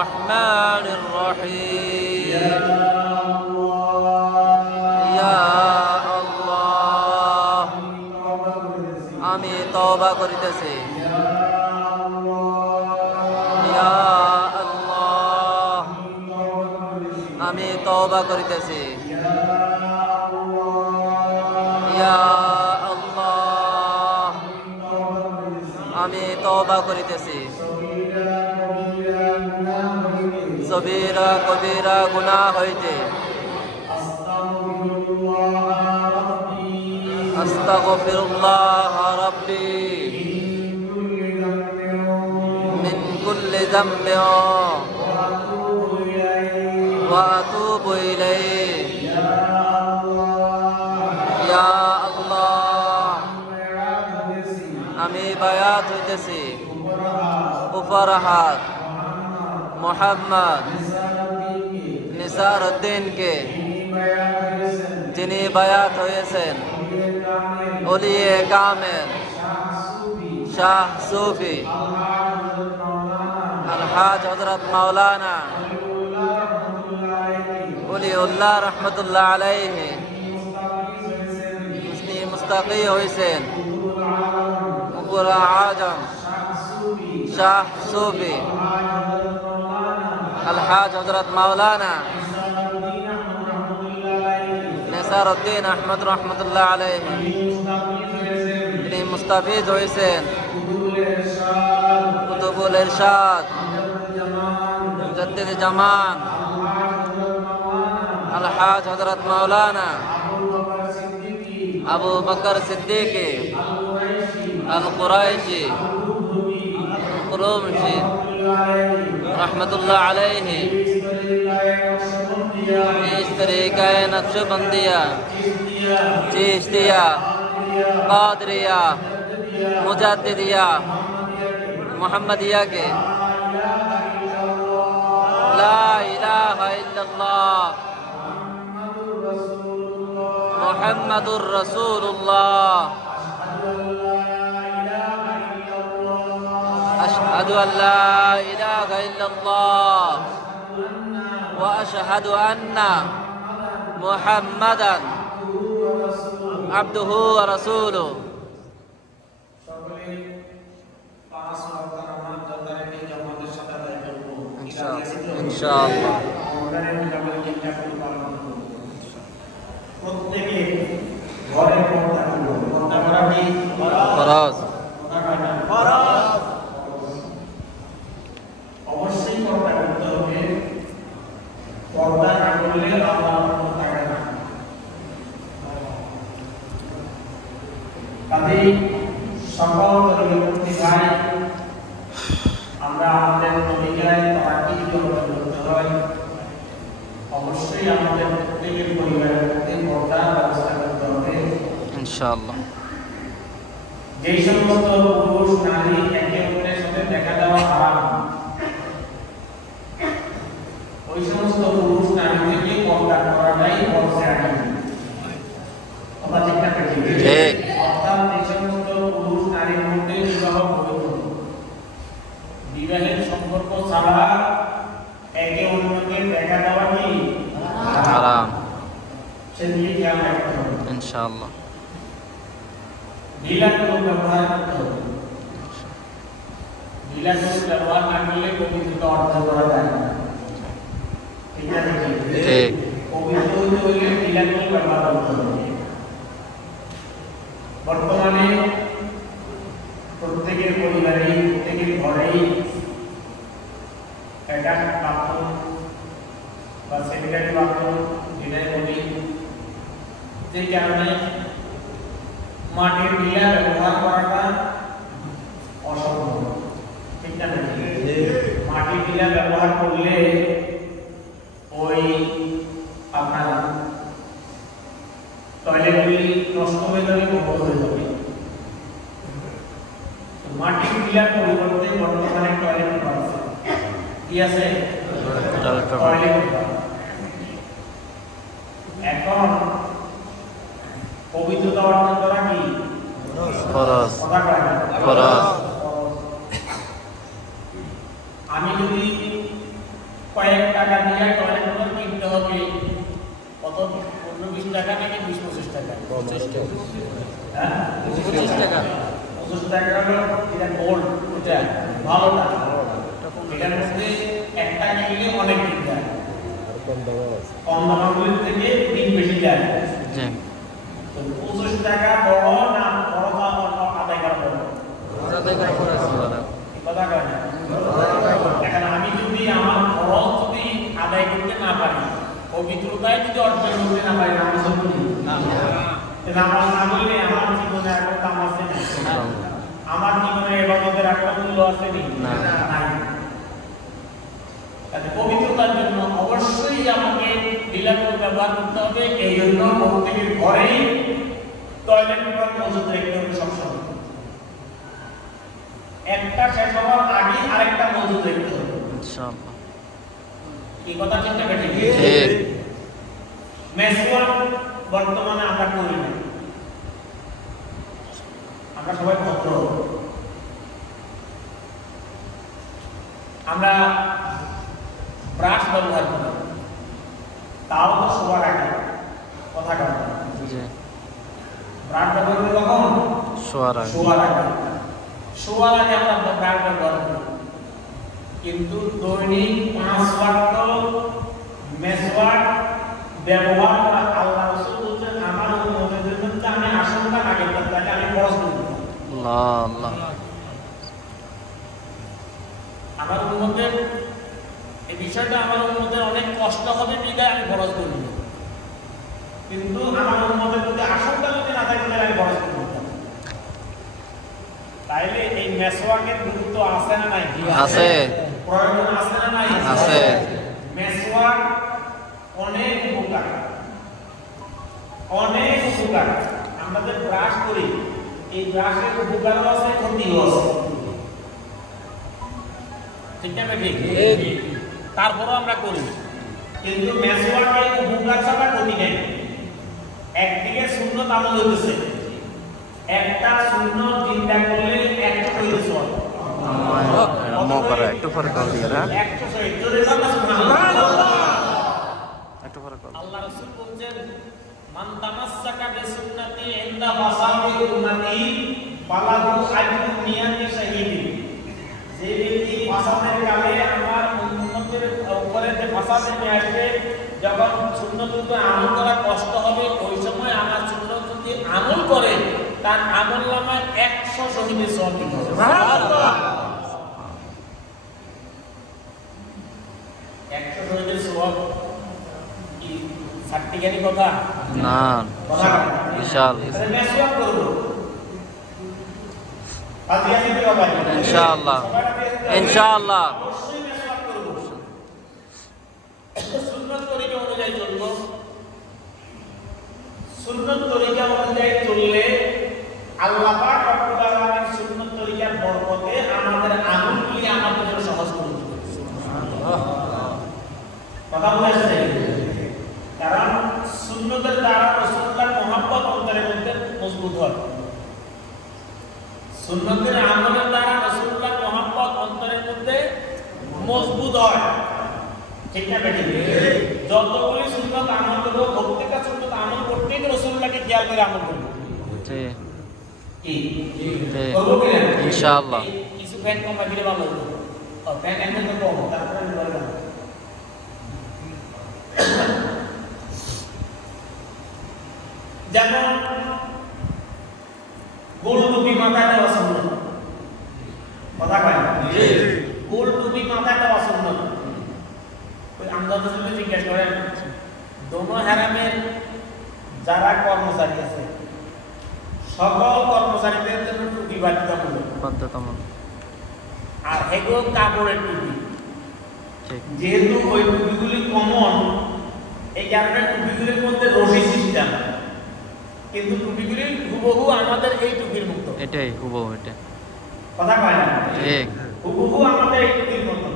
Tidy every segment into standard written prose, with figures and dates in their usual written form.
الرحمن الرحيم يا الله আমি তওবা করিতেছি ইয়া আল্লাহ আমি তওবা করিতেছি ইয়া আল্লাহ আমি তওবা করিতেছি সগীরা কবিরা গুনাহ হইতে আস্তাগফিরুল্লাহ রাব্বি মিন কুল্লি যামবিন ওয়া আতুবু ইলাইহি ইয়া আল্লাহ আমি বায়াত হইতেছি উপর হাত মোহাম্মদ নিসারউদ্দিনকে যিনি বায়াত হয়েছেন ওলিয়ে কামেল শাহ সুফি আলহাজ হযরত মাওলানা ওলিউল্লাহ রহমতুল্লাহ আলাইহি মুস্তাকি হয়েছেন মুকুল আজম শাহ সুফি আলহাজ হযরত মাওলানা নিসারউদ্দিন আহমদ রহমতুল্লাহ আলাইহি তিনি মুস্তাফিজ হয়েছেন কুতুবুল ইরশাদ মুজাদ্দিদ জামান আলহাজ হযরত মাওলানা আবু বকর সিদ্দিকী আল কুরাইশি কুরুমশি রহমতুল্লাহ আলাইহি इस तरीक़े नक्शबंदिया चिश्तिया कादरिया मुजद्दिदिया मुहम्मदिया के ला इलाहा इल्लल्लाह मुहम्मदुर रसूलुल्लाह अशहदु अन ला इलाहा इल्लल्लाह وأشهد أن محمدا عبده ورسوله إن شاء الله ফরজ অবশ্যই পর্দা করতে হবে পর্দা না করলে আল্লাহর রহমত থাকে না কাজেই সকল ধর্মীয় ভাই আমরা আমাদের তরিকায় তাকিদ করতে হয় অবশ্যই আমাদের প্রত্যেকের পরিবারের মধ্যে পর্দার ব্যবস্থা করতে হবে ইনশাআল্লাহ যেই সমস্ত পুরুষ নারী একে অপরের সাথে দেখা দেওয়া হারাম ওই সমস্ত পুরুষ নারী থেকে পর্দা করাটাই ফরজে আইন কথা ঠিক না ঠিক অর্থাৎ এই সমস্ত পুরুষ নারীর মধ্যে বিবাহ বৈধ বিবাহের সম্পর্ক ছাড়া একে অন্যকে দেখা দেওয়া কি হারাম সেদিকে খেয়াল রাখতে হবে ইনশাআল্লাহ লীলাগুলো ব্যবহার করতে হবে লীলাগুলো ব্যবহার না করলে পবিত্রতা অর্জন করা যায় না ঠিক আছে ঠিক পবিত্র হইলে লীলাগুলো ব্যবহার করতে হবে বর্তমানে প্রত্যেকের পরিবারে প্রত্যেকের ঘরেই একটা বাথরুম বা সেক্রেটারি বাথরুম যেটাই বলি যে কারণে মাটির লীলা ব্যবহার করাটা অসম্ভব ঠিক না মাটির লীলা ব্যবহার করলে ওই আপনার টয়লেটগুলি নষ্ট হয়ে যাবে বন্ধ হয়ে যাবে মাটির লীলার পরিবর্তে বর্তমানে টয়লেট আছে কি আছে টয়লেট এখন পবিত্রতা অর্জন করা কি ফরজ ফরজ। フォロー আমি যদি কয়েক টাকা দিয়ে টয়লেট পেপার কিনতে হবে, কত 15-20 টাকা নাকি 20-25 টাকা? 25 টাকা। হ্যাঁ 25 টাকা। 25 টাকা হলো এটা গোল্ড, এটা ভালোটা। এটার মধ্যে একটা কিনলে অনেক দিন যায়, কম দামের থেকে দিন বেশি যায়। তো 25 টাকা বড় না বড় দাম আদায় করা বড়? কথা কয় না। এখন আমি যদি আমার খরচ যদি আদায় করতে না পারি, পবিত্রতায় যদি অর্জন করতে না পারি, নামাজ পড়ি না। নামাজ না পড়লে আমার জীবনে আর কোনো দাম আছে না? আমার জীবনে ইবাদতের আর কোনো মূল্য আছে না? নাই। তাহলে পবিত্রতার জন্য অবশ্যই আমাকে বিলাসিতা ব্যবহার করতে হবে। এই জন্য প্রত্যেকের ঘরেই টয়লেট পেপার মজুদ রাখতে হবে সবসময়। একটা শেষ হওয়ার আগে আরেকটা মজুদ রাখতে হবে ইনশাআল্লাহ। এই কথা ঠিক না ঠিক? ঠিক। মেসওয়াক বর্তমানে আমরা করি না, আমরা সবাই ভদ্র, আমরা ব্রাশ ব্যবহার করি, তাও তো শোয়ার আগে। কথা কয় ব্রাশ ব্যবহার করি কখন? শোয়ার আগে। শোয়ার আগে আমরা ব্রাশ ব্যবহার করি, কিন্তু দৈনিক 5 ওয়াক্ত মেসওয়াক ব্যবহার করা আল্লাহ রাসূল বলেন আমার উম্মতের জন্য আমি আশঙ্কা লাগে তাকে আমি ফরজ করি। আল্লাহ আল্লাহ। আমার উম্মতের এই বিষয়টা আমার উম্মতের অনেক কষ্ট হবে বিধায় আমি ফরজ করি, কিন্তু আমার উম্মতের প্রতি আশঙ্কা যদি না থাকে তাহলে আমি ফরজ করি। তাইলে এই মেসওয়াকের গুরুত্ব আছে না নাই? আছে। প্রয়োজন আছে না নাই? আছে। মেসওয়াক অনেক উপকার, অনেক উপকার। আমরা যে ব্রাশ করি, এই ব্রাশের উপকারও আছে, ক্ষতিও আছে। ঠিক না ঠিক? তারপরও আমরা করি, কিন্তু মেসওয়াকের উপকার ছাড়া ক্ষতি নেই। একদিকে সুন্নত আমল হইতেছে, একটা সুন্নত চিন্তা করলে 100 হইতেছে। একটু পরে কল দিয়ে না 100 একটু পরে কল। আল্লাহ রাসূল বলেন মান তামাসসাকা বিসুন্নতি ইনদা ফাসাদি উম্মতি ফালাহু আজরু নিয়াতি শাহীদিন। যে ব্যক্তি ফাসাদের কালে আমার উম্মতের উপরে যে ফাসাদ নিয়ে আসবে, যখন সুন্নত উপর আমল করা কষ্ট হবে, ওই সময় আমার সুন্নত যদি আমল করে তার আমলনামায় 100 শহীদের সওয়াব দিতে হবে। সুবহানাল্লাহ। 100 শহীদের সওয়াব কি সার্টিফিকেট কথা না, বিশাল। মেসওয়াক করব ফাতিহা দিতে হবে ইনশাআল্লাহ, ইনশাআল্লাহ। অবশ্যই মেসওয়াক করব, সুন্নাত তরিকা অনুযায়ী চলব। সুন্নাত তরিকা অনুযায়ী চললে আল্লাহ পাক রব্বুল আলামিন সুন্নাত তরিকার বরকতে আমাদের আমলগুলি আমাদের জন্য সহজ করে দিবেন। সুবহানাল্লাহ। কথা বুঝাচ্ছে? কারণ সুন্নতের দ্বারা রাসূলুল্লাহর মহব্বত অন্তরের মধ্যে মজবুত হয়। সুন্নতের আমলের দ্বারা রাসূলুল্লাহর মহব্বত অন্তরের মধ্যে মজবুত হয়। ঠিক না বেটি? যতগুলি সুন্নত আমল করব, প্রত্যেকটা সুন্নত আমল করতেই তো রাসূলুল্লাহকে খেয়াল করে আমল করব। জি কি করব কি না? ইনশাআল্লাহ। কিছু ফ্যান কম রাখলে ভালো হবে। আর ফ্যান এমন তো কম, তারপরে আমি বলবো না। যেমন গোল টুপি মাথায় দেওয়া সুন্নাত। কথা কয় না? জি। গোল টুপি মাথায় দেওয়া সুন্নাত। ওই আমদাদ হোসেনকে জিজ্ঞেস করেন, দোনো হারামের যারা কর্মচারী আছে, সকল কর্মচারীদের জন্য টুপি বাধ্যতামূলক। আর এগুলো কাপড়ের টুপি। যেহেতু ওই টুপিগুলি কমন, এই কারণে টুপিগুলির মধ্যে রশি সিস্টেম, কিন্তু টুপিগুলি হুবহু আমাদের এই টুপির মতো। এটাই হুবহু, এটা কথা কয় না? ঠিক, হুবহু আমাদের এই টুপির মতো।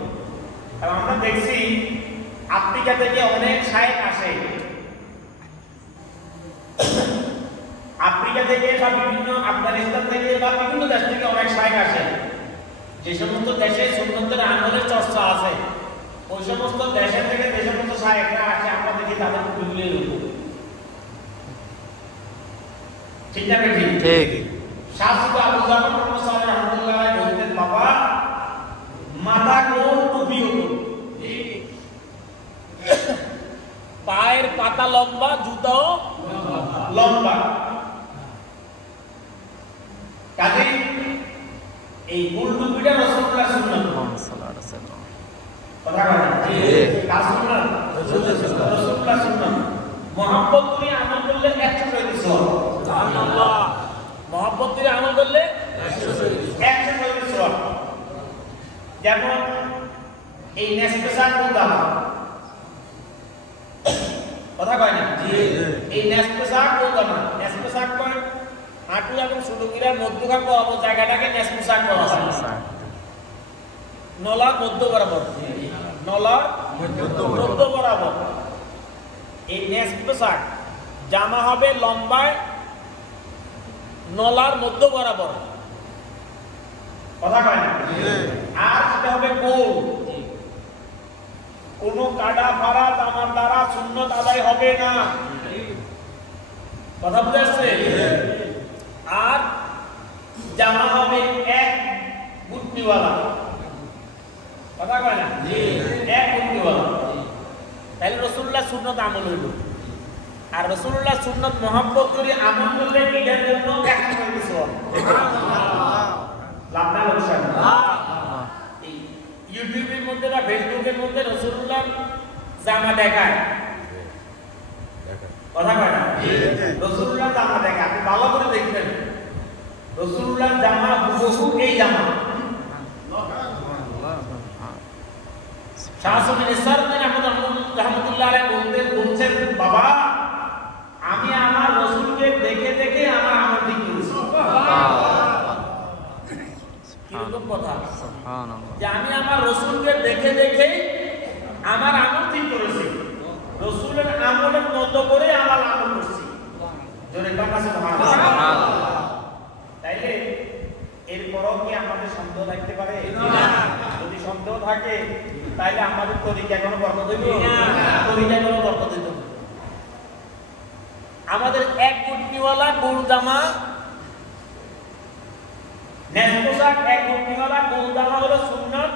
আর আমরা দেখছি আফ্রিকা থেকে অনেক শায়েখ আসে, আফ্রিকা থেকে বা বিভিন্ন আফগানিস্তান থেকে বা বিভিন্ন দেশ থেকে অনেক শায়েখ আসে। যে সমস্ত দেশে সুন্নতের আমলের চর্চা আছে, ওই সমস্ত দেশের থেকে যে সমস্ত শায়েখরা আসে আমরা দেখি তাদের টুপিগুলো এরকম, ঠিক না ঠিক? ঠিক। শাস্ত্র আবু জাফর মোহাম্মদ সাল্লাল্লাহু আলাইহি ওয়াসাল্লাম বলতেন বাবা মাথা কোন টুপি হতো, পায়ের পাতা লম্বা, জুতাও লম্বা। কাজে এই গোল টুপিটা রাসূলুল্লাহ সুন্নাত, কথা বলেন কার সুন্নাত? রাসূলুল্লাহ সুন্নাত। মহব্বত করে আমল করলে 100 শহীদ সওয়াব, সুবহানাল্লাহ। মহব্বত করে আমল করলে 100 শহীদ সওয়াব। যেমন এই নেসপেশাল দাম, কথা কয় না? এই নেসপেশাল দাম, নেসপেশাল কয় হাঁটু এবং সুলুকিরার মধ্যখান বরাবর জায়গাটাকে নেসপেশাল বলা হয়। নলার মধ্য বরাবর, নলার মধ্য বরাবর এই নেসপেশাল জামা হবে লম্বায় নলার মধ্য বরাবর, কথা কয় না? আর সেটা হবে গোল, কোন কাটা ফাড়া জামার দ্বারা সুন্নত আদায় হবে না, কথা বুঝা যাচ্ছে? আর জামা হবে এক গুটনিওয়ালা, কথা কয় না? এক গুটনিওয়ালা। তাহলে রাসূলুল্লাহ সুন্নত আমল হইল। আর রাসূলুল্লাহ সুন্নত মহব্বত করে আমল করলে এটার জন্য 100 শহীদ সওয়াব, লাভ না লোকসান? এই ইউটিউবের মধ্যে না ফেসবুকের মধ্যে রাসূলুল্লাহ জামা দেখায়, কথা কয় না? রাসূলুল্লাহ জামা দেখায়, আপনি ভালো করে দেখবেন রাসূলুল্লাহ জামা হুবহু এই জামা। শাহসুবিন ইসরাত রাহমাতুল্লাহ আলাইহি বলছেন বাবা আমি আমার রাসূলকে দেখে দেখে আমার আমল ঠিক করেছি। কিরকম কথা? সুবহানাল্লাহ। যে আমি আমার রাসূলকে দেখে দেখে আমার আমল ঠিক করেছি, রাসূলের আমলের মতো করে আমার আমল করছি। জোরে কথা সুবহানাল্লাহ। তাইলে এরপরও কি আমাদের সন্দেহ থাকতে পারে? যদি সন্দেহ থাকে তাইলে আমাদের তরিকা কোনো বরকত হইব না, তরিকা কোনো বরকত হইব না। আমাদের এক গুটনিওয়ালা গোল জামা, নেস পোশাক, এক গুটনিওয়ালা গোল জামা হলো সুন্নাত।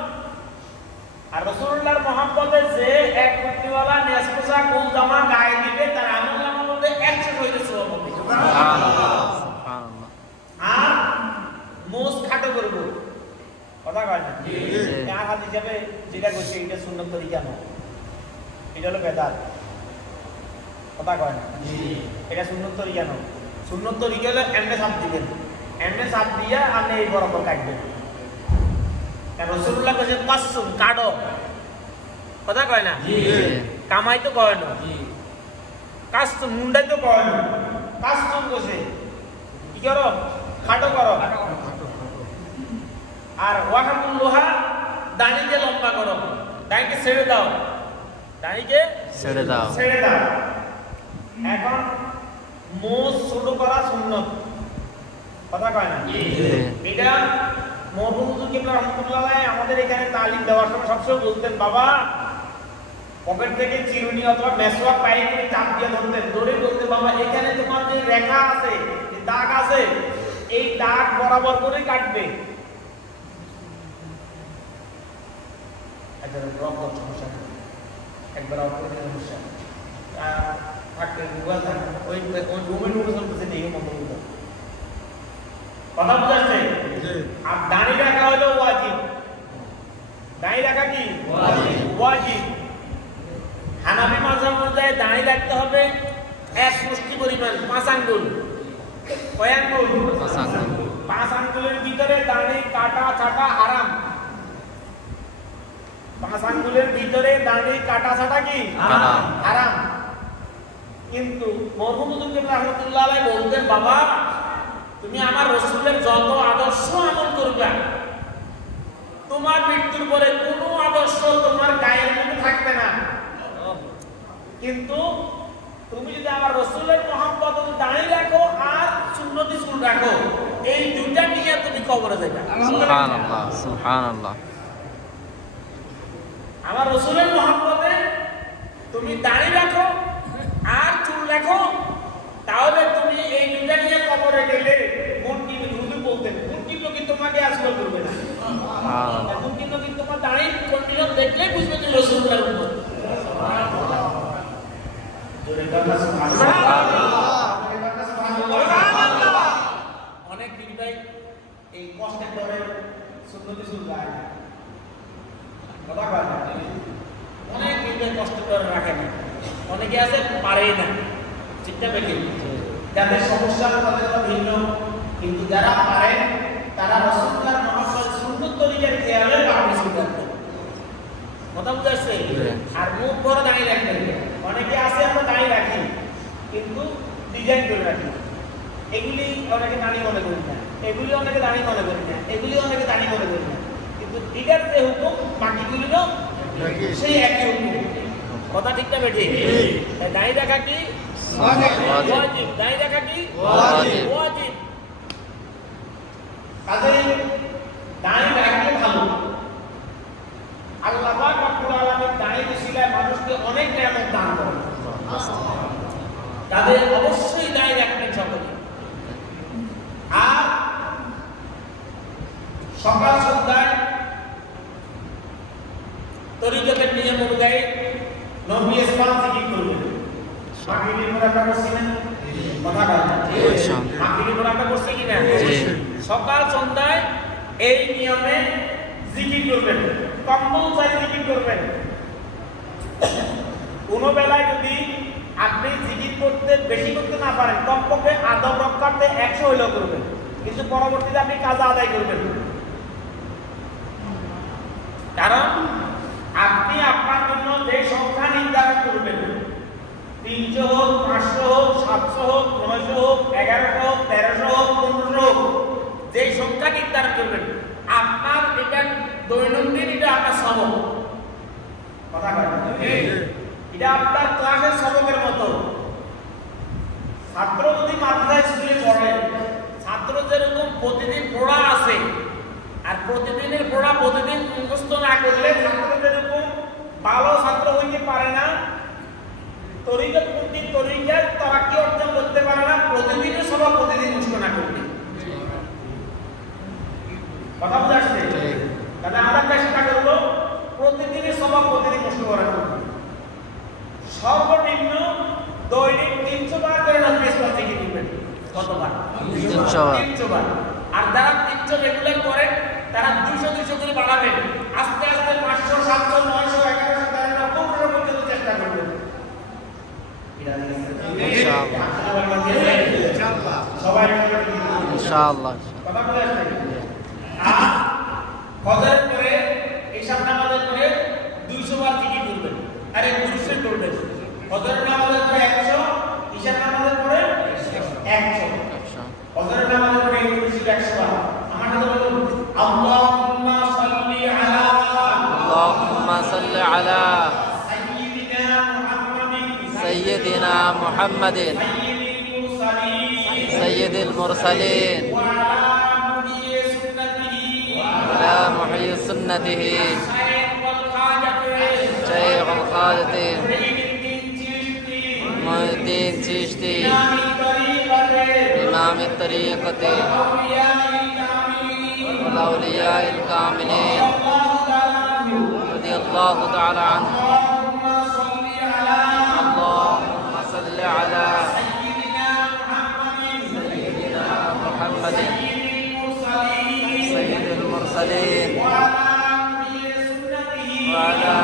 আর রাসূলুল্লাহর মহব্বতে যে এক গুটনিওয়ালা নেস পোশাক গোল জামা গায়ে দিবে তার আমলনামার মধ্যে 100 শহীদ সওয়াব হবে, সুবহানাল্লাহ সুবহানাল্লাহ। আর মোজ খাটো করব, কথা কয় না? আর হাত হিসাবে যেটা করছে এটা সুন্নত তরিকা না, এটা হলো বেদাত, কথা কয় না? এটা সুন্নত তরিকা না। সুন্নত তরিকা হলো এমনি সাপ দিবেন, এমনি সাপ দিয়া আপনি এই বরাবর কাটবেন। কারণ রাসূলুল্লাহ কইছে কাসুম কাটো, কথা কয় না? কামাই তো কয় না, কাসুম মুন্ডাই তো কয় না, কাসুম কইছে কি করো? খাটো করো। আর ওয়াকামুল লোহা দাড়িকে লম্বা করো, দাড়িকে ছেড়ে দাও, দাড়িকে ছেড়ে দাও, ছেড়ে দাও। এখন মোজ ছোট করা সুন্নত, কথা কয় না? এটা মরহুম হুজুর কিবলা রাহমাতুল্লাহ আলাইহি আমাদের এখানে তালিম দেওয়ার সময় সবসময় বলতেন বাবা পকেট থেকে চিরুনি অথবা মেসওয়াক পায়ে করে চাপ দিয়ে ধরতেন, ধরে বলতে বাবা এখানে তোমার যে রেখা আছে, যে দাগ আছে, এই দাগ বরাবর করে কাটবে। একবার সমস্যা থাকতে গুগল ওই রুমের রুমে চলতেছে নেই মতো কথা বুঝাচ্ছে। আর দাঁড়ি রাখা হলো ওয়াজিব, দাঁড়ি রাখা কি ওয়াজিব। হানাফি মাযহাব অনুযায়ী দাঁড়ি রাখতে হবে 1 মুষ্টি পরিমাণ, 5 আঙ্গুল। কয় আঙ্গুল? 5 আঙ্গুলের ভিতরে দাঁড়ি কাটা ছাটা হারাম। 5 আঙ্গুলের ভিতরে দাঁড়ি কাটা ছাটা কি হারাম। কিন্তু মরহুম হুজুর কিবলা রাহমাতুল্লাহ আলাইহি বলতেন বাবা তুমি আমার রাসূলের যত আদর্শ আমল করবে, তোমার মৃত্যুর পরে কোনো আদর্শ তোমার গায়ের মধ্যে থাকবে না, কিন্তু তুমি যদি আমার রাসূলের মহব্বত দাঁড়িয়ে রাখো আর সুন্নতি চুল রাখো, এই দুইটা নিয়ে তুমি কবরে যাবে। সুবহানাল্লাহ সুবহানাল্লাহ। আমার রাসূলের মহব্বতে তুমি দাড়ি রাখো আর চুল রাখো, তাহলে তুমি এই দুটা নিয়ে কবরে গেলে মুনকি হুজুর বলতেন মুনকি লোকই তোমাকে আসল করবে না। মুনকি লোকই তোমার দাড়ি কন্টিনিউ দেখলে বুঝবে তুমি রাসূলুল্লাহর উম্মত। জোরে কথা সুবহানাল্লাহ। অনেক বিদায় এই কষ্টের ডরে সুন্নতি সুলগায় কথা কয় না, অনেক বিদায় কষ্টের ডরে রাখে না, অনেকে আছে পারেই না, ঠিকটা বেশি যাদের সমস্যা তাদের ভিন্ন, কিন্তু যারা পারে তারা রাসূলুল্লাহর মহব্বত সুন্নত তরিকার খেয়ালের কারণে স্বীকার করে। কথা বুঝাচ্ছে? আর মুখ ভরা দাঁড়িয়ে রাখবেন। অনেকে আছে আমরা দাঁড়িয়ে রাখি কিন্তু ডিজাইন করে রাখি, এগুলি অনেকে দাঁড়ি মনে করি না, এগুলি অনেকে দাঁড়ি মনে করি না, এগুলি অনেকে দাঁড়ি মনে করি না, কিন্তু এটার যে হুকুম বাকিগুলিরও সেই একই হুকুম। কথা ঠিক না বেঠিক? দাঁড়িয়ে রাখা কি ওয়াজিব, দাঁড়িয়ে রাখা কি ওয়াজিব। কাজেই দাঁড়িয়ে রাখলে ভালো। আল্লাহ পাক রব্বুল আলামিন দাঁড়িয়ে দিছিলেন মানুষকে অনেক নিয়ামত দান করেন, তাদের অবশ্যই দাঁড়িয়ে রাখবেন সকলে। আর সকাল সন্ধ্যায় তরিকতের নিয়ম অনুযায়ী নবী ইসলাম জিকির করবেন। মাগরিবের পর আমরা করছি না? কথা বলেন। মাগরিবের পর আমরা করছি কি না? সকাল সন্ধ্যায় এই নিয়মে জিকির করবেন, কম্পালসারি জিকির করবেন। কোন বেলায় যদি আপনি জিকির করতে বেশি করতে না পারেন, কমপক্ষে আদব রক্ষার্থে 100 হইলেও করবেন, কিন্তু পরবর্তীতে আপনি কাজা আদায় করবেন। কারণ আপনি আপনার জন্য যে সংখ্যা নির্ধারণ করবেন, 300 হোক, 500 হোক, 700 হোক, 900 হোক, 1100 হোক, 1300 হোক, 1500 হোক, যে সংখ্যা নির্ধারণ করবেন আপনার এটা দৈনন্দিন, এটা আপনার সবক। কথা বলেন, এটা আপনার ক্লাসের সবকের মতো। ছাত্র যদি মাদ্রাসা স্কুলে পড়ে, ছাত্র যেরকম প্রতিদিন পড়া আছে, আর প্রতিদিনের পড়া প্রতিদিন মুখস্থ না করলে ছাত্র যেরকম ভালো ছাত্র হইতে পারে না, তরিকত প্রতি তরিকার তারাক্কি অর্জন করতে পারে না প্রতিদিনের সবক প্রতিদিন মুখস্থ না করলে। কথা বুঝা আসছে? তাহলে আমরা চেষ্টা করবো প্রতিদিনের সবক প্রতিদিন মুখস্থ করার জন্য। সর্বনিম্ন দৈনিক 300 বার করে নবী ইসলাম থেকে দিবেন। কতবার? 300 বার। আর যারা 300 রেগুলার করেন তারা 200 করে বাড়াবেন, আস্তে আস্তে 500, 700, 900, 1100, 1300, 1500 পর্যন্ত চেষ্টা করবেন। ইনশাআল্লাহ সবাই ইনশাআল্লাহ কথা বলে আসবেন। আর ফজরের পরে ইশার নামাজের পরে 200 বার জিকির করবেন, আরে 200 করবেন। ফজরের নামাজের পরে 100, ইশার নামাজের পরে 100, ফজরের নামাজের পরে 100 বার। আমার সাথে বলুন আল্লাহুম্মা সাল্লি আলা, اللهم صل على سيدنا محمد سيد المرسلين وعلى محيي سنته شيخ الخالد محي الدين چشتی إمام الطريقة والأولياء الكاملين رضي الله تعالى عنه. اللهم صل على سيدنا محمد سيد المرسلين وعلى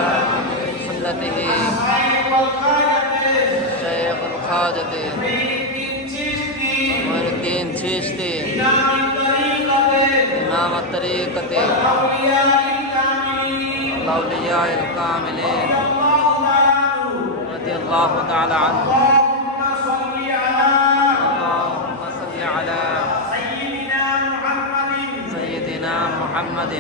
سنته شيخ الخالد محي الدين چشتی إمام الطريقة الأولياء الكاملين رضي الله تعالى عنه. اللهم صل على سيدنا محمد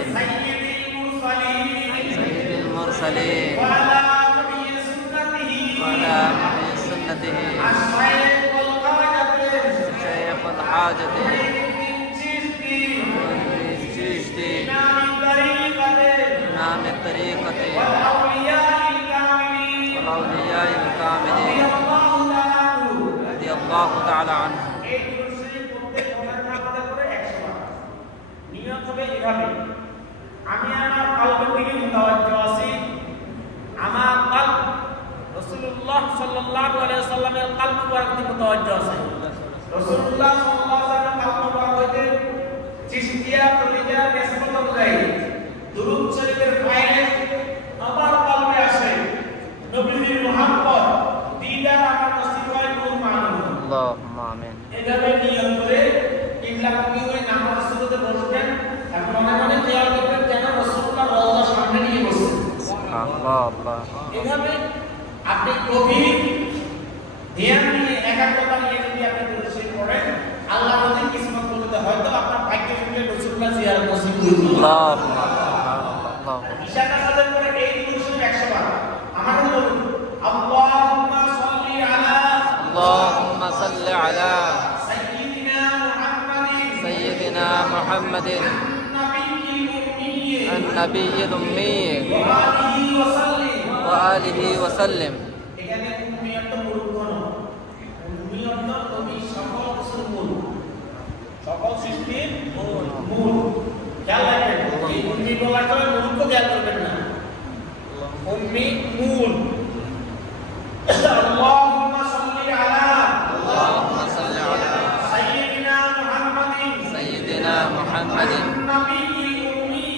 سيد المرسلين وعلى محيي سنته شيخ الحاجة چشتی إمام الطريقة রাদিয়াল্লাহু তাআলা আনহু। এই দুরূদ শরীফ প্রত্যেক ঘন্টার মধ্যে করে 100 বার। নিয়ত হবে এভাবে, আমি আমার কলবের দিকে মুতাওয়াজ্জিহ আছি, আমার কলব রাসূলুল্লাহ সাল্লাল্লাহু আলাইহি ওয়াসাল্লামের কলব মুবারক দিকে মুতাওয়াজ্জিহ আছে। রাসূলুল্লাহ সাল্লাল্লাহু আলাইহি ওয়াসাল্লাম কলব মুবারক হইতে চিশতিয়া তরিকা নিসবত অনুযায়ী দুরূদ শরীফের ফায়েজ আমার কলবে আসে, নবীজির মুহাব্বত দিদার আমার নসিব হয়, নূর মানব। আল্লাহুম্মা আমিন। এভাবে নিয়ত করে কিবলামুখী হয়ে নামাজ শুরুতে বসবেন, এবং মনে মনে খেয়াল করবেন যেন রাসূলুল্লাহ রওজা সামনে নিয়ে বসেন। আল্লাহ আল্লাহ। এভাবে আপনি গভীর ধ্যান নিয়ে একাগ্রতা নিয়ে যদি আপনি দুরূদ শরীফ পড়েন, আল্লাহ নবীর কিসমত বলতে হয়তো আপনার ভাগ্যে সঙ্গে রাসূলুল্লাহ জিয়ারত নসিব হয়ে যাবে। আল্লাহুম্মা আল্লাহ। ঈশা নামাজের পরে এই দুরূদ শরীফ 100 বার আমাদের বলুন, আল্লাহুম্মা সাল্লি আলা আল্লাহুম্মা সাল্লি আলা সাইয়্যিদিনা মুহাম্মাদিন সাইয়্যিদিনা মুহাম্মাদিন النبي الأمي وآله وسلم। এখানে উম্মিয়ত মূর্খ নয়, উম্মিয়ত নবী সকল কিছুর মূল, সকল সৃষ্টির মূল। খেয়াল রাখবেন, এই উম্মি বলার সময় মূর্খ খেয়াল করবেন না, উম্মি মূল। আল্লাহুম্মা সাল্লি আলা আল্লাহুম্মা সাল্লি আলা সাইয়্যিদিনা মুহাম্মাদিন সাইয়্যিদিনা মুহাম্মাদিন النبي الأمي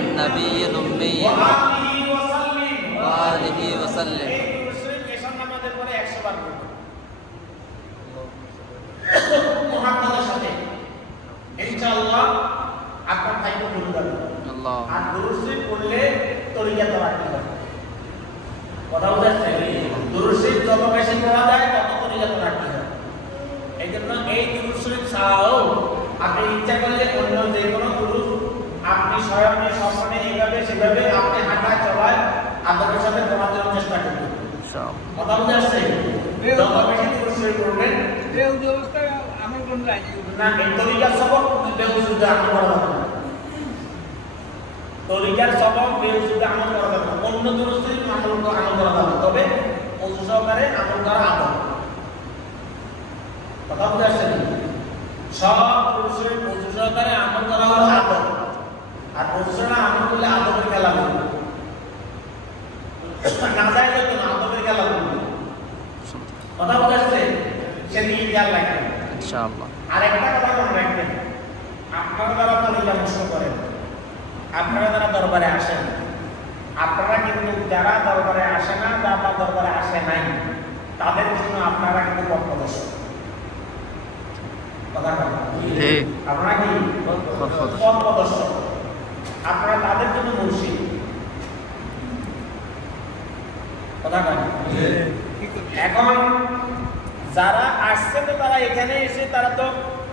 النبي الأمي وآله وسلم। وآله وسلم। এই দুরূদ শরীফ এশার নামাজের পরে 100 বার পড়বেন মুহাম্মাদের সাথে, ইনশাআল্লাহ আপনার ভাগ্য খুলে যাবে। আল্লাহ। আর দুরূদ শরীফ পড়লে তরিকা তো রাখতে হবে। কথা বুঝাচ্ছে? দুরূদ শরীফ যত বেশি পড়া যায় তত তরিকা তো রাখতে হবে। এই জন্য এই দুরূদ শরীফ ছাড়াও আপনি ইচ্ছা করলে অন্য যে কোনো দুরূদ আপনি স্বয়ংে স্বপ্নে এইভাবে সেভাবে আপনি হাঁটা চলায় আদবের সাথে পড়ার জন্য চেষ্টা করবেন। ইনশাআল্লাহ। কথা বুঝে আসছে? যত বেশি দুরূদ শরীফ পড়বেন, না এই তরিকার সবক বেহুদা আমল করা যাবে না। তরিকার সবক বেহুদা আমল করা যাবে না। অন্য দুরূদ শরীফ আমল করা যাবে, তবে ওযু সহকারে আমল করা আদব। কথা বুঝে আসছে? সব দুরূদ শরীফ ওযু সহকারে আমল করা হলো আদব, আর ওযুরা আমল করলে আদবের খেলা হবে না, যায় তো না, আদবের খেলা হবে। কথা বুঝে আসছে? সেদিকে খেয়াল রাখবেন ইনশাআল্লাহ। আর একটা কথা মনে রাখবেন, আপনারা যারা তরিকা নষ্ট করেন, আপনারা যারা দরবারে আসেন, আপনারা কিন্তু যারা দরবারে আসে না, যারা দরবারে আসে নাই, তাদের জন্য আপনারা কিন্তু পথপ্রদর্শক। কথা বলেন, আপনারা কি পথপ্রদর্শক? আপনারা তাদের জন্য মুর্শিদ। কথা বলেন। এখন যারা আসছে তো তারা এখানে এসে তারা তো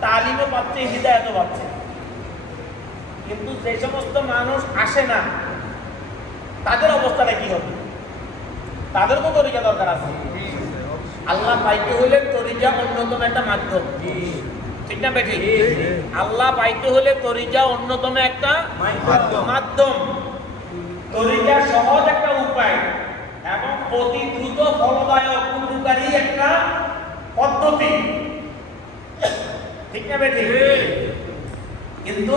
তালিমও পাচ্ছে, হিদায়াতও পাচ্ছে, কিন্তু যে সমস্ত মানুষ আসে না তাদের অবস্থাটা কি হবে? তাদের তো তরিকা দরকার আছে। আল্লাহ পাইতে হলে তরিকা অন্যতম একটা মাধ্যম, ঠিক না বেঠি? আল্লাহ পাইতে হলে তরিকা অন্যতম একটা মাধ্যম, তরিকা সহজ একটা উপায় এবং অতি দ্রুত ফলদায়ক উপকারী একটা পদ্ধতি, ঠিক না বেঠি? কিন্তু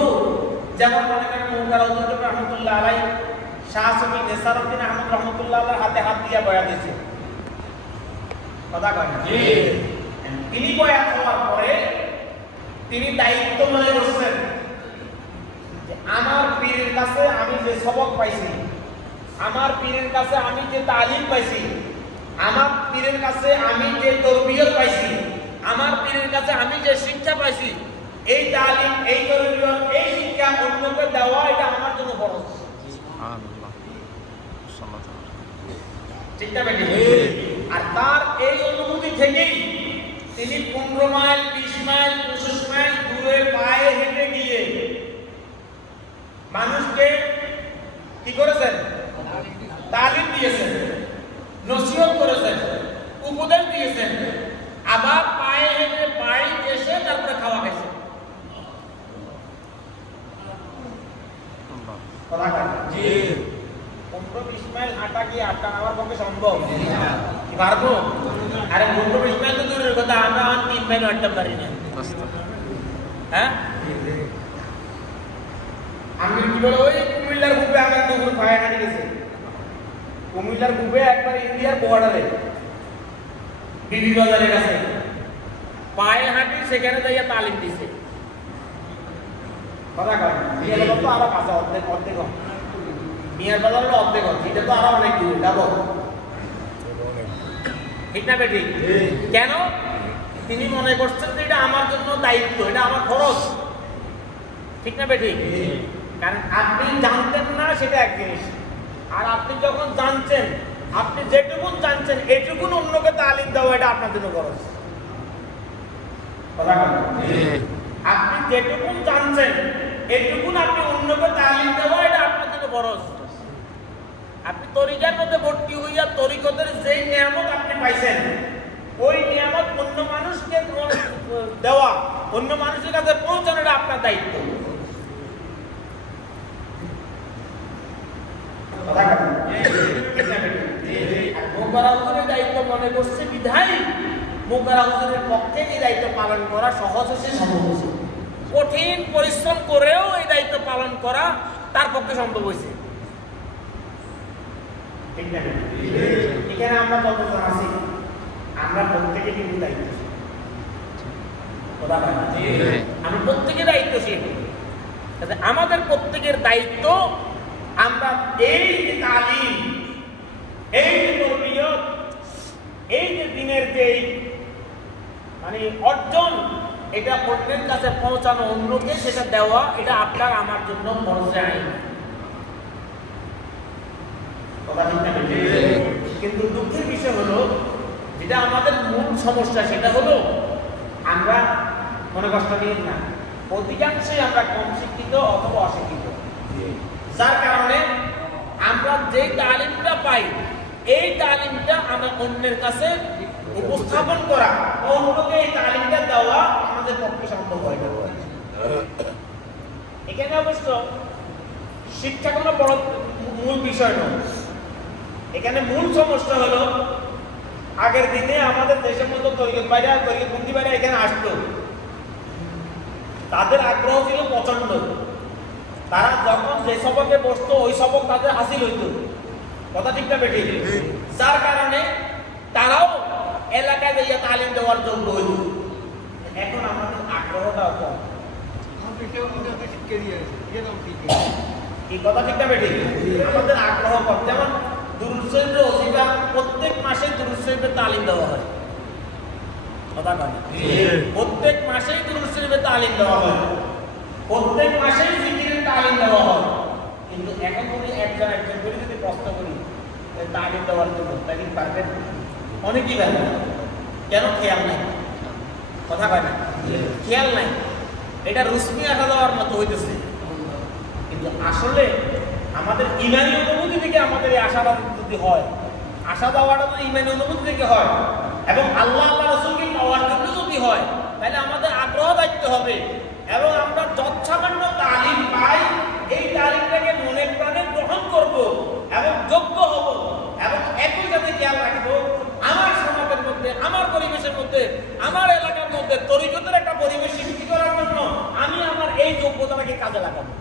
যেমন মনে করেন মুনকার হুজুর রহমাতুল্লাহ আলাইহি শাহ সুফি নেসারউদ্দিন আহমদ রহমাতুল্লাহ আলাইহি হাতে হাত দিয়া বয়াত দিয়েছে। কথা কয় না? তিনি বয়াত হওয়ার পরে তিনি দায়িত্ব মনে করছেন যে আমার পীরের কাছে আমি যে সবক পাইছি, আমার পীরের কাছে আমি যে তালিম পাইছি, আমার পীরের কাছে আমি যে তরবিয়ত পাইছি, আমার পীরের কাছে আমি যে শিক্ষা পাইছি, এই তালিম, এই তরবিয়ত, এই শিক্ষা অন্যকে দেওয়া এটা আমার জন্য ফরজ। সুবহানাল্লাহ। ঠিক না বেটি? আর তার এই অনুভূতি থেকেই তিনি 15 মাইল, 20 মাইল, 25 মাইল দূরে পায়ে হেঁটে গিয়ে মানুষকে কি করেছেন? তালিম দিয়েছেন, নসিহত করেছেন, উপদেশ দিয়েছেন, আবার পায়ে হেঁটে বাড়ি এসে তারপরে খাওয়া খাইছেন। 15-20 মাইল হাঁটা কি আপনার আমার পক্ষে সম্ভব? কি পারবো? আরে 15-20 মাইল তো দূরের কথা, আমরা 3 মাইল হাঁটতে পারি না। হ্যাঁ, আমি কি বলে ওই কুমিল্লার বুকে আমার দুপুর পায়ে হাঁটি গেছে। কুমিল্লার বুকে একবার ইন্ডিয়ার বর্ডারে বিবি বাজারের কাছে পায়ে হাঁটি, সেখানে যাইয়া তালিম দিছে। কথা কয় মিয়ার বাজার তো আরো কাছে, অর্ধেক অর্ধেক মিয়ার বাজার হলো অর্ধেক, এটা তো আরো অনেক দূর যাবো, ঠিক না বেটি? কেন? তিনি মনে করছেন যে এটা আমার জন্য দায়িত্ব, এটা আমার খরচ, ঠিক না বেটি? কারণ আপনি জানতেন না সেটা এক জিনিস, আর আপনি যখন জানছেন, আপনি যেটুকুন জানছেন এটুকুন অন্যকে তালিম দেওয়া এটা আপনার জন্য খরচ। কথা বলেন, আপনি যেটুকুন জানছেন এটুকুন আপনি অন্যকে তালিম দেওয়া এটা আপনার জন্য খরচ। আপনি তরিকার মধ্যে ভর্তি হইয়া তরিকতের যেই নিয়ামত আপনি পাইছেন, ওই নিয়ামত অন্য মানুষকে দেওয়া, অন্য মানুষের কাছে পৌঁছানোটা আপনার দায়িত্ব। মোকারা হুজুরের দায়িত্ব মনে করছে বিধায় মোকারা হুজুরের পক্ষে এই দায়িত্ব পালন করা সহজ হচ্ছে, সম্ভব হয়েছে। কঠিন পরিশ্রম করেও এই দায়িত্ব পালন করা তার পক্ষে সম্ভব হয়েছে। এখানে আমরা কতজন আছি? আমরা প্রত্যেকে কিন্তু দায়িত্বশীল। আমরা প্রত্যেকে দায়িত্বশীল। আমাদের প্রত্যেকের দায়িত্ব আমরা এই যে তালিম, এই যে তরবিয়ত, এই যে দিনের যে মানে অর্জন, এটা অন্যের কাছে পৌঁছানো, অন্যকে সেটা দেওয়া, এটা আপনার আমার জন্য ফরজে আইন। কিন্তু দুঃখের বিষয় হলো, যেটা আমাদের মূল সমস্যা সেটা হলো আমরা মনে কষ্ট নিয়ে না, অধিকাংশই আমরা কম শিক্ষিত অথবা অশিক্ষিত, যার কারণে আমরা যে তালিমটা পাই এই তালিমটা আমরা অন্যের কাছে উপস্থাপন করা, অন্যকে এই তালিমটা দেওয়া আমাদের পক্ষে সম্ভব হয় না। এখানে অবশ্য শিক্ষা কোনো বড় মূল বিষয় নয়। এখানে মূল সমস্যা হলো আগের দিনে আমাদের দেশের মতো তরিকত বাইরে তরিকতপন্থী বাইরে এখানে আসতো, তাদের আগ্রহ ছিল প্রচন্ড। তারা যখন যে সবকে বসতো ওই সবক তাদের হাসিল হইতো, কথা ঠিক না বেঠিক? যার কারণে তারাও এলাকায় যাইয়া তালিম দেওয়ার যোগ্য হইত। এখন আমাদের আগ্রহটা কম। এই কথা ঠিক না বেঠিক? আমাদের আগ্রহ কম। যেমন দুরূদ শরীফের ওসিফা প্রত্যেক মাসে দুরূদ শরীফের তালিম দেওয়া হয়, কথা কয়? প্রত্যেক মাসেই দুরূদ শরীফের তালিম দেওয়া হয়, প্রত্যেক মাসেই জিকিরের তালিম দেওয়া হয়। কিন্তু এখন যদি একজন করে যদি প্রশ্ন করি তালিম দেওয়ার জন্য, তালিম পারবেন? অনেকেই পারবেন। কেন? খেয়াল নাই, কথা কয় না? খেয়াল নাই, এটা রুসমি আসা দেওয়ার মতো হইতেছে। কিন্তু আসলে আমাদের ইমানি অনুভূতি থেকে আমাদের এই আশাবাদ যদি হয়, আশা দেওয়াটা যদি ইমানি অনুভূতি থেকে হয় এবং আল্লাহ আল্লাহ রাসূলকে পাওয়ার জন্য যদি হয়, তাহলে আমাদের আগ্রহ দায়িত্ব হবে এবং আমরা যৎসামান্য তালিম পাই এই তালিমটাকে মনে প্রাণে গ্রহণ করব এবং যোগ্য হব এবং একই সাথে খেয়াল রাখবো আমার সমাজের মধ্যে, আমার পরিবেশের মধ্যে, আমার এলাকার মধ্যে তরিকতের একটা পরিবেশ সৃষ্টি করার জন্য আমি আমার এই যোগ্যতাটাকে কাজে লাগাবো।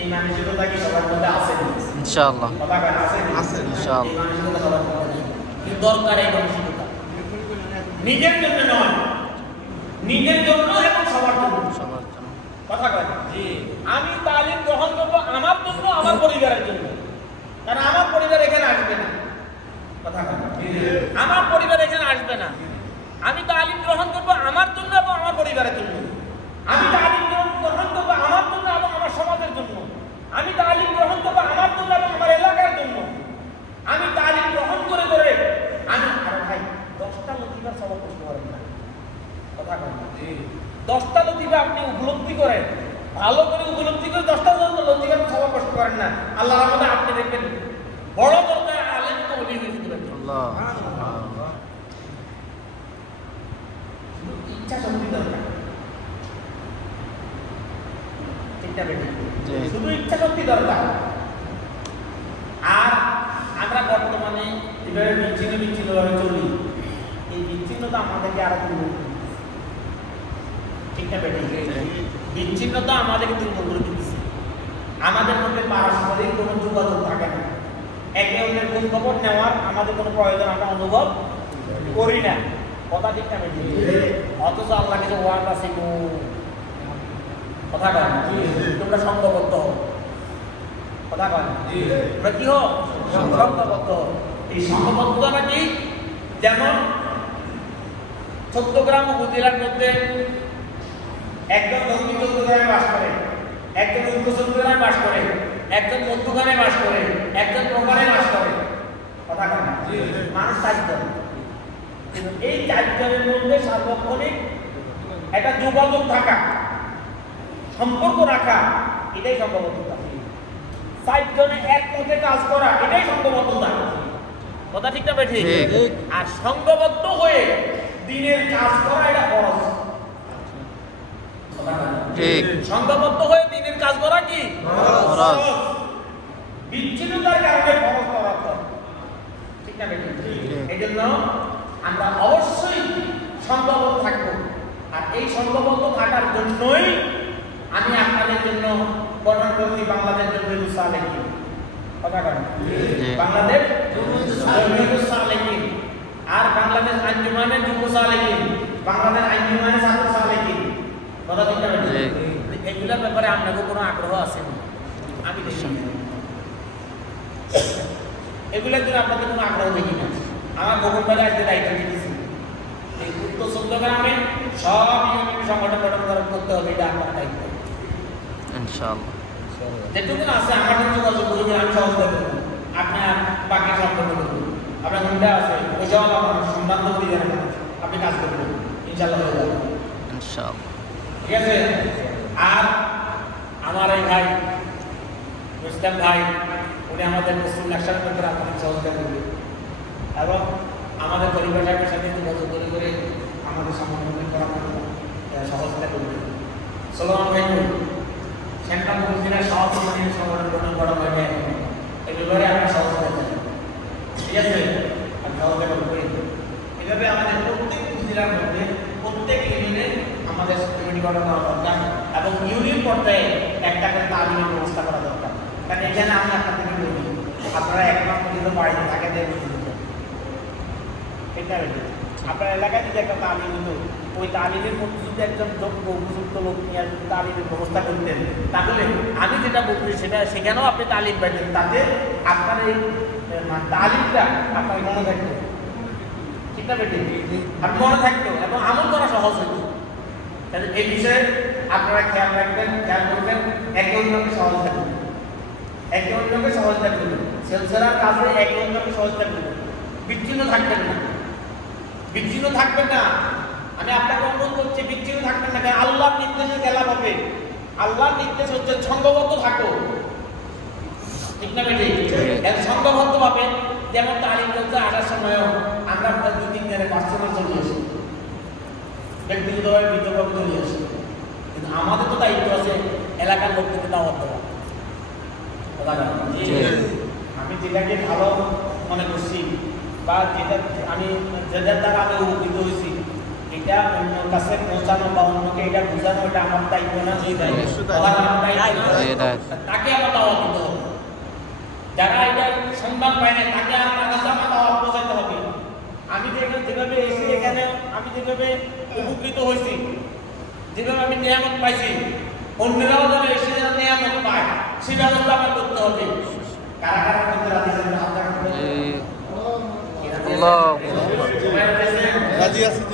এই মানসিকতা কি সবার মধ্যে আছে? ইনশাআল্লাহ আছে। ইনশাআল্লাহ দরকার এই মানসিকতা, নিজের জন্য নয়, নিজের জন্য এবং সবার জন্য। কথা কয় আমি তালিম গ্রহণ করবো আমার জন্য, আমার পরিবারের জন্য, কারণ আমার পরিবার এখানে আসবে না। কথা কয় আমার পরিবার এখানে আসবে না। আমি তালিম গ্রহণ করবো আমার জন্য এবং আমার পরিবারের জন্য। আমি তালিম গ্রহণ করবো আমার জন্য এবং আমার সমাজের জন্য। আমি তালিম গ্রহণ করবো আমার জন্য এবং আমার এলাকার জন্য। আমি তালিম গ্রহণ করে আমি আরে ভাই 10টা লতিফার সবাব প্রশ্ন করেন না, কথা কয় 10টা লতিফা আপনি উপলব্ধি করেন, ভালো করে উপলব্ধি করে 10টা লতিফার সবাব প্রশ্ন করেন না, আল্লাহ আমাদের আপনি দেখবেন বড় দরকার আলেম তো ওলি হয়ে যেতে পারেন। আল্লাহ ইচ্ছা শক্তি দরকার। ঠিকঠাক শুধু ইচ্ছা শক্তি দরকার। আর আমরা বর্তমানে যেভাবে বিচ্ছিন্নভাবে চলি, এই বিচ্ছিন্নতা আমাদেরকে আরো দুর্বল করে দিচ্ছে। ঠিক না বেটি? বিচ্ছিন্নতা আমাদেরকে দুর্বল করে দিচ্ছে। আমাদের মধ্যে পারস্পরিক কোনো যোগাযোগ থাকে না, একে অন্যের খোঁজ খবর নেওয়ার আমাদের কোনো প্রয়োজন আমরা অনুভব করি না। কথা ঠিক না বেটি? অথচ আল্লাহ কিছু ওয়ার্ড আছে, কথা কয় তোমরা সংঘবদ্ধ হও, কথা কয় তোমরা কি হও? সংঘবদ্ধ। এই সংঘবদ্ধতা কি? যেমন 14 গ্রাম উপজেলার মধ্যে একজন দক্ষিণ চৌদ্দগ্রামে বাস করে, একজন উত্তর চৌদ্দগ্রামে বাস করে, একজন মধ্যখানে বাস করে, একজন প্রকারে বাস করে, কথা কয় মানুষ 4 জন। কিন্তু এই 4 জনের মধ্যে সার্বক্ষণিক একটা যোগাযোগ থাকা, সম্পর্ক রাখা, এটাই সংঘবদ্ধতা। 4 জনে এক মতে কাজ করা, এটাই সংঘবদ্ধতা। কথা ঠিক না বেঠিক? আর সংঘবদ্ধ হয়ে দিনের কাজ করা, এটা ফরজ। ঠিক। সংঘবদ্ধ হয়ে দিনের কাজ করা কি ফরজ? বিচ্ছিন্নতার কারণে ফরজ করা ঠিক না বেঠিক? এজন্য আমরা অবশ্যই সংঘবদ্ধ থাকবো। আর এই সংঘবদ্ধ থাকার জন্যই আমি আপনাদের জন্য গঠন করেছি বাংলাদেশ জমিয়তুস সালেহীন। কথা বলেন বাংলাদেশ জমিয়তুস সালেহীন, আর বাংলাদেশ আঞ্জুমানে যুব সালেহীন, বাংলাদেশ আঞ্জুমানে ছাত্র সালেহীন। কথা ঠিক না? এগুলোর ব্যাপারে আপনাদের কোনো আগ্রহ আছে না? আমি দেখি এগুলোর জন্য আপনাদের কোনো আগ্রহ দেখি না। আমার গোপন বেলা আজকে দায়িত্ব দিয়েছি, এই উত্তর চৌদ্দগ্রামে সব ইউনিয়ন সংগঠন গঠন করতে হবে, এটা আপনার দায়িত্ব। ইনশাআল্লাহ যেটুকু আছে আমাদের যোগাযোগ করবেন, আমি সহযোগিতা করব। আপনার বাকি সম্পর্ক করবেন, আপনার গুন্ডা আছে ওই সব আপনার সম্মান তো দিয়ে দেবেন, আপনি কাজ করবেন, ইনশাআল্লাহ হয়ে যাবে ইনশাআল্লাহ। ঠিক আছে? আর আমার এই ভাই মুসলিম ভাই, উনি আমাদের মুসলিম লেকচারের ব্যাপারে আপনাদের সহযোগিতা করবেন এবং আমাদের পরিবার সাহেবের সাথে যোগাযোগ করে আমাদের সম্মান করার সহযোগিতা করবেন। সালাম আলাইকুম। সেন্ট্রাল উপজেলার সভাপতি সংগঠন গঠন করা হয়েছে, এই ব্যাপারে আমরা সহযোগিতা করি। ঠিক আছে? আমি সহযোগিতা করি। এভাবে আমাদের প্রত্যেক উপজেলার মধ্যে প্রত্যেক ইউনিয়নে আমাদের কমিটি গঠন করা দরকার এবং ইউনিয়ন পর্যায়ে একটা করে তালিমের ব্যবস্থা করা দরকার। কারণ এখানে আমি আপনাদেরকে বলি, আপনারা এক মাস পর্যন্ত বাড়িতে থাকেন, এটা আপনার এলাকায় যদি একটা তালিম হতো, ওই তালিমের মধ্যে যদি একজন যোগ্য উপযুক্ত লোক নিয়ে তালিমের ব্যবস্থা করতেন, তাহলে আমি যেটা বলছি সেটা সেখানেও আপনি তালিম পাইতেন, তাতে আপনার এই তালিমটা আপনার মনে থাকতো। ঠিক না বেটি? আপনি মনে থাকতো এবং আমল করা সহজ হতো। তাহলে এই বিষয়ে আপনারা খেয়াল রাখবেন, খেয়াল করবেন, একে অন্যকে সহযোগিতা করবেন, একে অন্যকে সহযোগিতা করবেন, সেলসেলার কাজে একে অন্যকে সহযোগিতা করবেন, বিচ্ছিন্ন থাকবেন না, বিচ্ছিন্ন থাকবেন না। আমি আপনাকে অনুরোধ করছি, বিচ্ছিন্ন থাকবেন না। আল্লাহর নির্দেশে গেলা হবে, আল্লাহর নির্দেশ হচ্ছে সংঘবদ্ধ থাকো। ঠিক না বেটি? সংঘবদ্ধ ভাবে যেমন তালিম চলছে, আসার সময়ও আমরা 2-3 দিনে পার্সোনাল চলে আসি, ব্যক্তিগতভাবে বিদ্যভাবে চলে আসি, কিন্তু আমাদের তো দায়িত্ব আছে এলাকার লোকদেরকে দাওয়াত দেওয়া। আমি যেটাকে ভালো মনে করছি বা যেটা আমি যেটার দ্বারা আমি উপকৃত হয়েছি, এটা অন্যের কাছে পৌঁছানো বা অন্যকে এটা বোঝানো, এটা আমার দায়িত্ব না, তাকে আমার দাওয়াত দিতে হবে। যারা এটা সম্মান পায় না তাকে আমার কাছে আমার দাওয়াত পৌঁছাতে হবে। আমি যেভাবে এসে এখানে আমি যেভাবে উপকৃত হয়েছি, যেভাবে আমি নিয়ামত পাইছি, অন্যরাও যেন এসে যেন নিয়ামত পায়, সে ব্যবস্থা আমার করতে হবে। কারা কারা করতে রাজি আছেন? রাজি আছি।